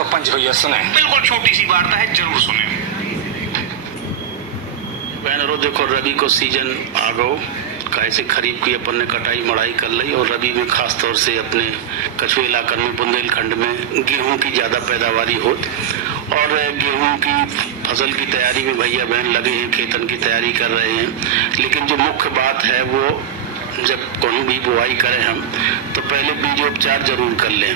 तो पंच भैया सुने, बिल्कुल छोटी सी वार्ता है, जरूर सुने। बहनों देखो, रबी को सीजन आ गो, कैसे खरीफ की अपन ने कटाई मड़ाई कर ली और रबी में खास तौर से अपने कछुए इलाके में बुंदेलखंड में गेहूं की ज्यादा पैदावारी होत और गेहूं की फसल की तैयारी में भैया बहन लगे हैं, खेतन की तैयारी कर रहे हैं। लेकिन जो मुख्य बात है वो जब कहीं भी बुआई करें हम तो पहले बीजोपचार जरूर कर लें।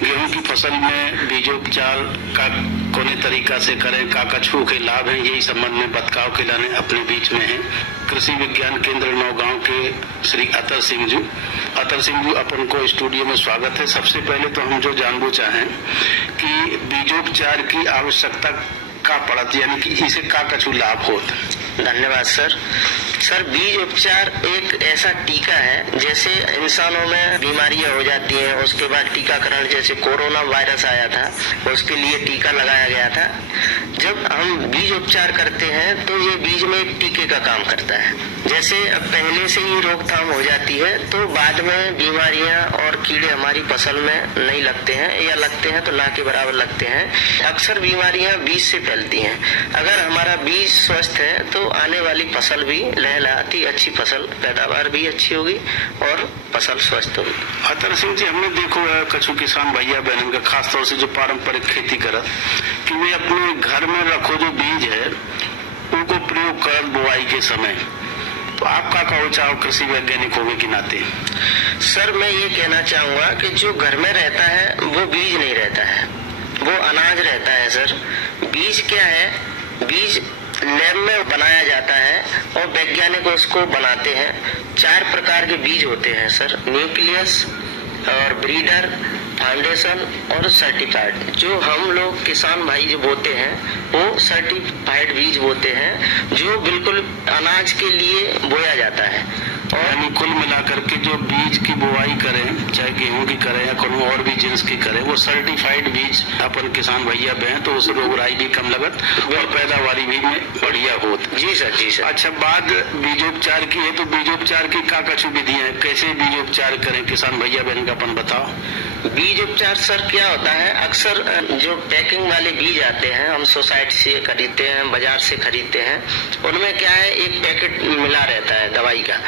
गेहूं की फसल में बीजोपचार का कोने तरीका से करें, का कछुओं के लाभ हैं, यही संबंध में बतकाव के लाने अपने बीच में है कृषि विज्ञान केंद्र नौगांव के श्री अतर सिंह जी अपन को स्टूडियो में स्वागत है। सबसे पहले तो हम जो जानना चाहें कि बीजोपचार की आवश्यकता का पड़त, यानी कि इसे का कछु लाभ होता। धन्यवाद सर। बीज उपचार एक ऐसा टीका है, जैसे इंसानों में बीमारियां हो जाती हैं, उसके बाद टीकाकरण, जैसे कोरोना वायरस आया था उसके लिए टीका लगाया गया था। जब हम बीज उपचार करते हैं तो ये बीज में एक टीके का काम करता है। जैसे पहले से ही रोकथाम हो जाती है तो बाद में बीमारियां और कीड़े हमारी फसल में नहीं लगते हैं, या लगते हैं तो ना के बराबर लगते हैं। अक्सर बीमारियां बीज से फैलती हैं। अगर हमारा बीज स्वस्थ है तो आने वाली फसल भी लहलहाती अच्छी फसल, पैदावार भी अच्छी होगी और फसल स्वस्थ होगी। अतर सिंह जी, हमने देखो कछु किसान भैया बहन का खास तौर से जो पारंपरिक खेती करत कि वे अपने घर में रखो जो बीज है उनको प्रयोग करत बुआई के समय, तो आप क्या कहो चाहो कृषि वैज्ञानिक होने के नाते? सर मैं ये कहना चाहूंगा कि जो घर में रहता है वो बीज नहीं रहता है, वो अनाज रहता है। सर बीज क्या है? बीज लैब में बनाया जाता है और वैज्ञानिक उसको बनाते हैं। 4 प्रकार के बीज होते हैं सर, न्यूक्लियस और ब्रीडर, फाउंडेशन और सर्टिफाइड। जो हम लोग किसान भाई जो बोते हैं वो सर्टिफाइड बीज बोते हैं, जो बिल्कुल अनाज के लिए बोया जाता है। और यानी कुल मिलाकर के जो बीज की बुआई करें, चाहे गेहूं की करें या कोई और भी जिन्स की करें, वो सर्टिफाइड बीज अपन किसान भैया बहन, तो उस रोगराई भी कम लगत और पैदावारी भी बढ़िया होत। जी सर, जी सर। अच्छा, बात बीजोपचार की है तो बीजोपचार की क्या कछु विधियां है, कैसे बीजोपचार करें किसान भैया बहन का अपन बताओ। बीज उपचार सर क्या होता है? अक्सर जो पैकिंग वाले बीज आते हैं, हम सोसाइटी से खरीदते हैं, बाजार से खरीदते हैं, उनमें क्या है, एक पैकेट मिला रहता है दवाई का,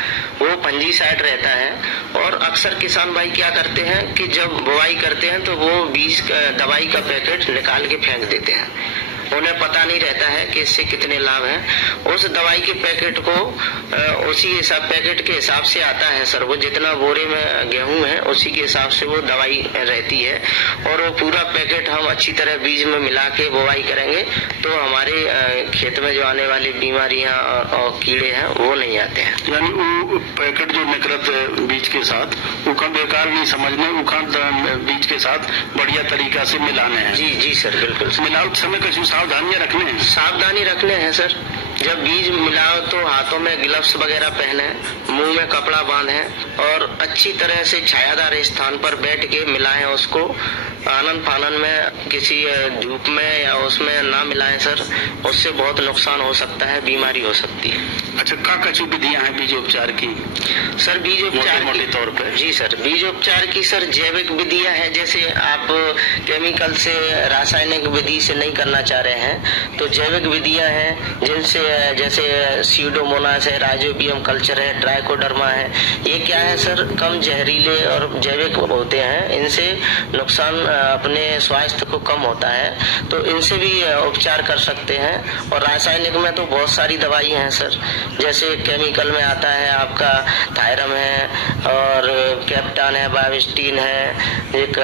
वो फंजीसाइड रहता है। और अक्सर किसान भाई क्या करते हैं कि जब बुआई करते हैं तो वो बीज दवाई का पैकेट निकाल के फेंक देते हैं। उन्हें पता नहीं रहता है कि इससे कितने लाभ हैं। उस दवाई के पैकेट को उसी हिसाब पैकेट के हिसाब से आता है सर, वो जितना बोरे में गेहूं है उसी के हिसाब से वो दवाई रहती है। और वो पूरा पैकेट हम अच्छी तरह बीज में मिला के बुआई करेंगे तो हमारे खेत में जो आने वाली बीमारियां और कीड़े हैं वो नहीं आते हैं। यानी वो पैकेट जो निकलत बीज के साथ उका बेकार नहीं समझने, उका बीज के साथ बढ़िया तरीका से मिलाने हैं। जी जी सर, बिल्कुल। मिलाओ समय कुछ सावधानी रखने हैं सर। जब बीज मिलाओ तो हाथों में ग्लव्स वगैरह पहने, मुंह में कपड़ा बांधे और अच्छी तरह से छायादार स्थान पर बैठ के मिलाएं उसको। आनन फानन में किसी धूप में या उसमें ना मिलाएं सर, उससे बहुत नुकसान हो सकता है, बीमारी हो सकती है। अच्छा, क्या कछु विधियां हैं बीजोपचार की? सर बीजोपचार मोटे तौर पर? जी सर, बीजोपचार की सर जैविक विधियां हैं। जैसे आप केमिकल से, रासायनिक विधि से नहीं करना चाह रहे हैं तो जैविक विधियां हैं, जिनसे जैसे सीडोमोनास है, राइजोबियम कल्चर है, ट्राइकोडर्मा है। ये क्या है सर, कम जहरीले और जैविक होते हैं। इनसे नुकसान अपने स्वास्थ्य को कम होता है, तो इनसे भी उपचार कर सकते हैं। और रासायनिक में तो बहुत सारी दवाई हैं सर, जैसे केमिकल में आता है आपका थायरम है और कैप्टान है, बाविस्टीन है, एक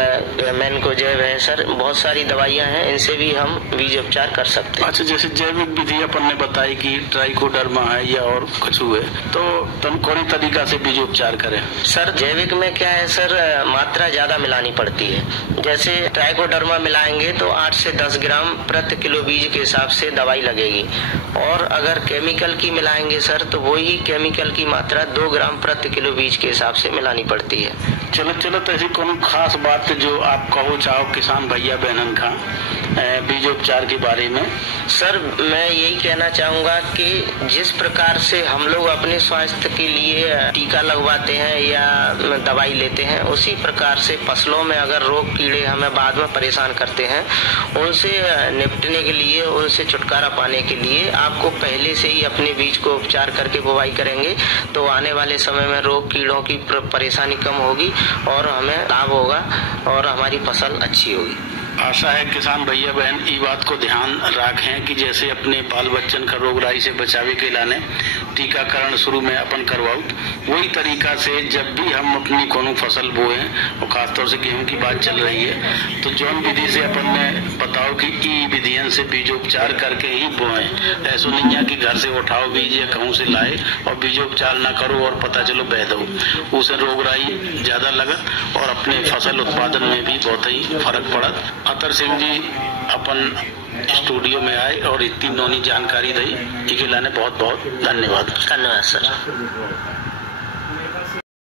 मैनकोजेब है सर, बहुत सारी दवाइयां हैं, इनसे भी हम बीज उपचार कर सकते हैं। अच्छा, जैसे जैविक विधि अपन ने बताई कि ट्राइकोडर्मा है या और कुछ है, तो तुम कौन तरीका से बीजोपचार करें? सर जैविक में क्या है सर, मात्रा ज्यादा मिलानी पड़ती है। जैसे ट्राइकोडर्मा मिलाएंगे तो 8 से 10 ग्राम प्रति किलो बीज के हिसाब से दवाई लगेगी। और अगर केमिकल की मिलाएंगे सर तो वही केमिकल की मात्रा 2 ग्राम प्रति किलो बीज के हिसाब से मिलानी पड़ती है। चलो तो ऐसी कौन खास बात जो आप कहो चाहो किसान भैया बहनन का बीजोपचार के बारे में? सर, मैं यही कहना चाहूँगा कि जिस प्रकार से हम लोग अपने स्वास्थ्य के लिए टीका लगवाते हैं या दवाई लेते हैं, उसी प्रकार से फसलों में अगर रोग कीड़े हमें बाद में परेशान करते हैं, उनसे निपटने के लिए, उनसे छुटकारा पाने के लिए आपको पहले से ही अपने बीज को उपचार करके बुवाई करेंगे तो आने वाले समय में रोग कीड़ों की परेशानी कम होगी और हमें लाभ होगा और हमारी फसल अच्छी होगी। आशा है किसान भैया बहन ई बात को ध्यान रखें कि जैसे अपने बाल बच्चन का रोग राई से बचावे के लाने टीकाकरण शुरू में अपन करवाओ, वही तरीका से जब भी हम अपनी कोनो फसल बोए और खासतौर से गेहूं की बात चल रही है तो जौन विधि से अपन ने बताओ कि ई विधियन से बीजोपचार करके ही बोए। ऐसा नहीं है कि घर से उठाओ बीज या कहूँ से लाए और बीजोपचार ना करो और पता चलो बह दो, उसे रोग राई ज्यादा लगत और अपने फसल उत्पादन में भी बहुत ही फर्क पड़त। अतर सिंह जी अपन स्टूडियो में आए और इतनी नौनी जानकारी दी, इसके लिए बहुत बहुत धन्यवाद। धन्यवाद सर।